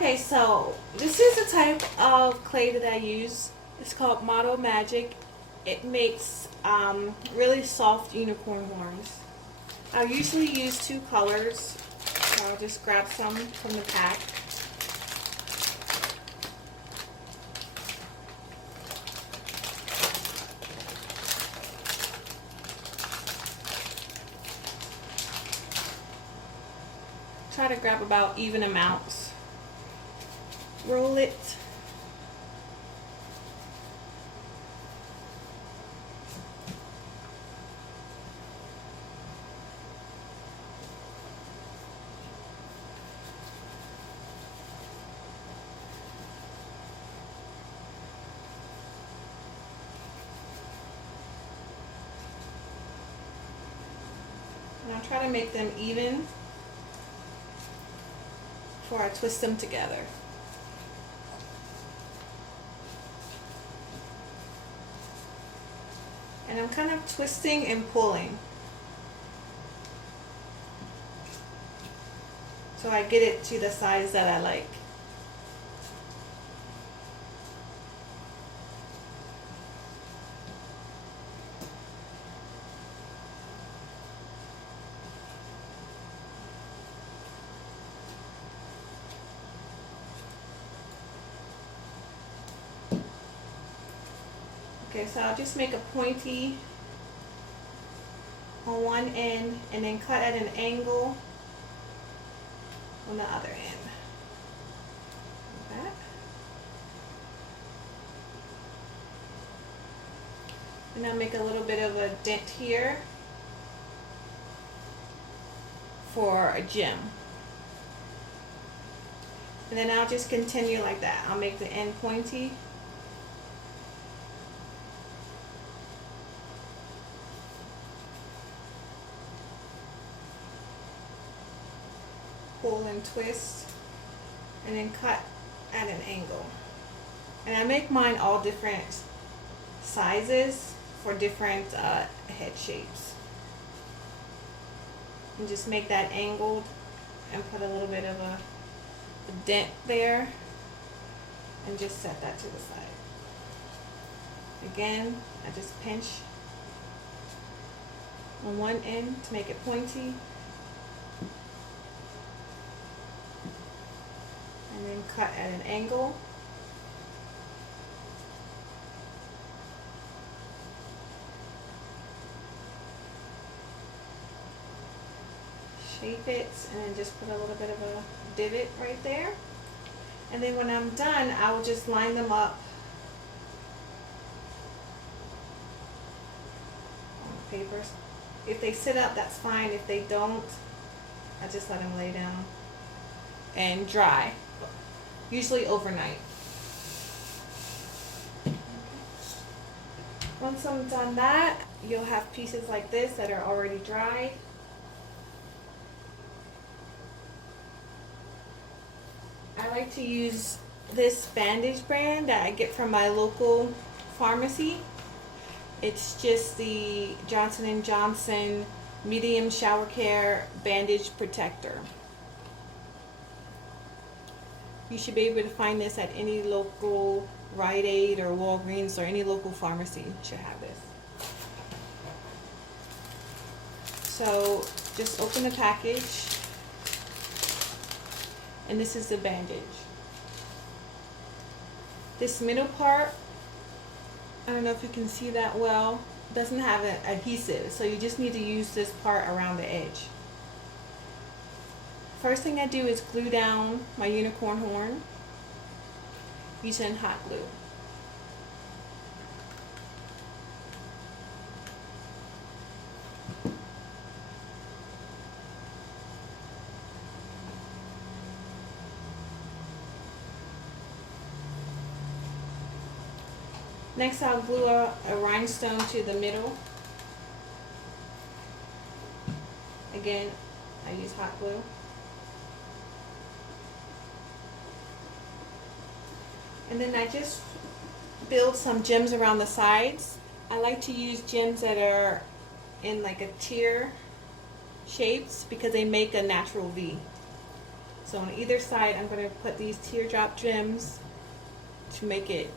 Okay, so this is the type of clay that I use. It's called Model Magic. It makes really soft unicorn horns. I usually use two colors, so I'll just grab some from the pack. Try to grab about even amounts. Roll it. And I'll try to make them even before I twist them together. And I'm kind of twisting and pulling, so I get it to the size that I like. Okay, so I'll just make a pointy on one end and then cut at an angle on the other end. Like that. And I'll make a little bit of a dent here for a gem. And then I'll just continue like that. I'll make the end pointy. Pull and twist, and then cut at an angle. And I make mine all different sizes for different head shapes. And just make that angled and put a little bit of a dent there, and just set that to the side. Again, I just pinch on one end to make it pointy, and then cut at an angle. Shape it, and then just put a little bit of a divot right there. And then when I'm done, I will just line them up on the papers. If they sit up, that's fine. If they don't, I just let them lay down and dry, usually overnight. Once I'm done that, you'll have pieces like this that are already dried. I like to use this bandage brand that I get from my local pharmacy. It's just the Johnson & Johnson Medium Shower Care Bandage Protector. You should be able to find this at any local Rite Aid or Walgreens, or any local pharmacy should have this. So just open the package. And this is the bandage. This middle part, I don't know if you can see that well, doesn't have an adhesive, so you just need to use this part around the edge. First thing I do is glue down my unicorn horn using hot glue. Next, I'll glue a rhinestone to the middle. Again, I use hot glue. And then I just build some gems around the sides. I like to use gems that are in like a tear shapes because they make a natural V. So on either side, I'm going to put these teardrop gems to make it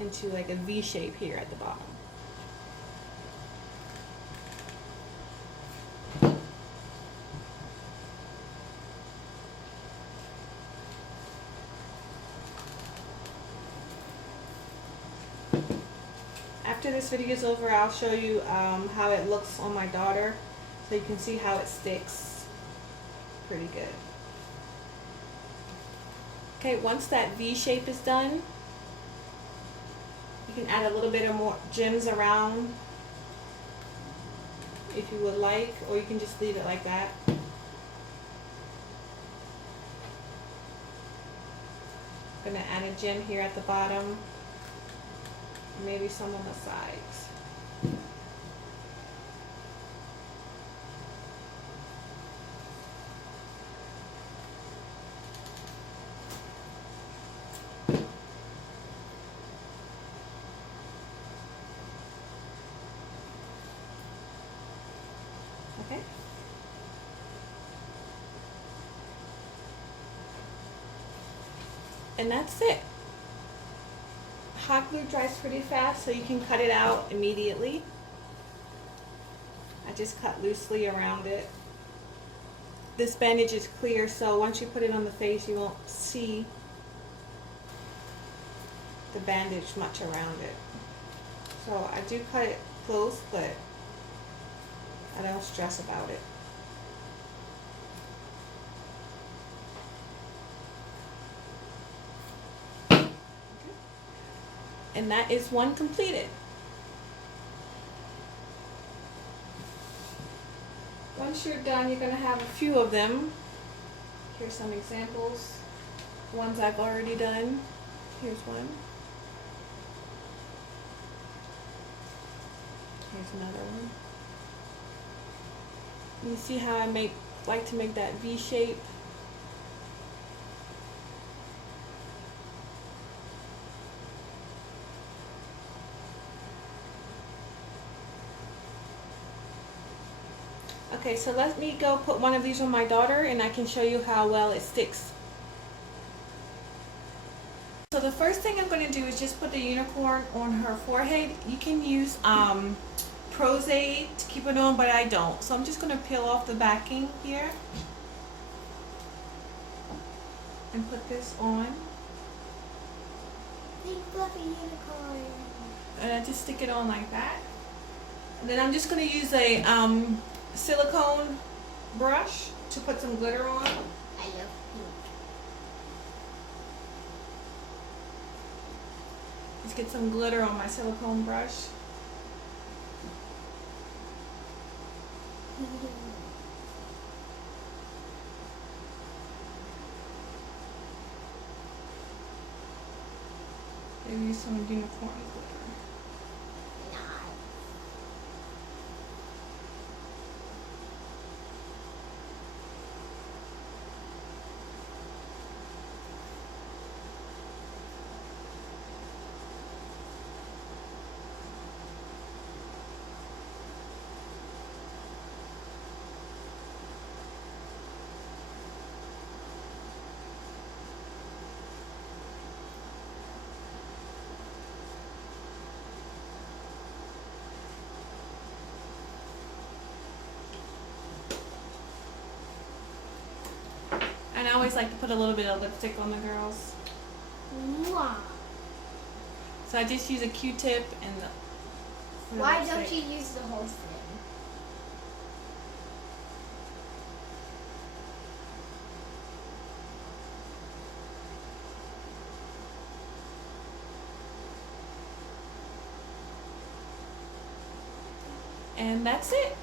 into like a V shape here at the bottom. After this video is over, I'll show you how it looks on my daughter, so you can see how it sticks pretty good. Okay, once that V shape is done, you can add a little bit of more gems around if you would like, or you can just leave it like that. I'm gonna add a gem here at the bottom, maybe some on the sides. Okay. And that's it. Hot glue dries pretty fast, so you can cut it out immediately. I just cut loosely around it. This bandage is clear, so once you put it on the face, you won't see the bandage much around it. So I do cut it close, but I don't stress about it. And that is one completed. Once you're done, you're going to have a few of them. Here's some examples. Ones I've already done. Here's one. Here's another one. You see how I like to make that V shape? Okay, so let me go put one of these on my daughter and I can show you how well it sticks. So the first thing I'm going to do is just put the unicorn on her forehead. You can use Prozade to keep it on, but I don't. So I'm just going to peel off the backing here and put this on. Big fluffy unicorn. And I just stick it on like that. And then I'm just going to use a silicone brush to put some glitter on. I love pink. Just get some glitter on my silicone brush. Maybe some unicorn glitter. And I always like to put a little bit of lipstick on the girls. Wow. So I just use a Q-tip and the Why lipstick. don't you use the whole thing? And that's it.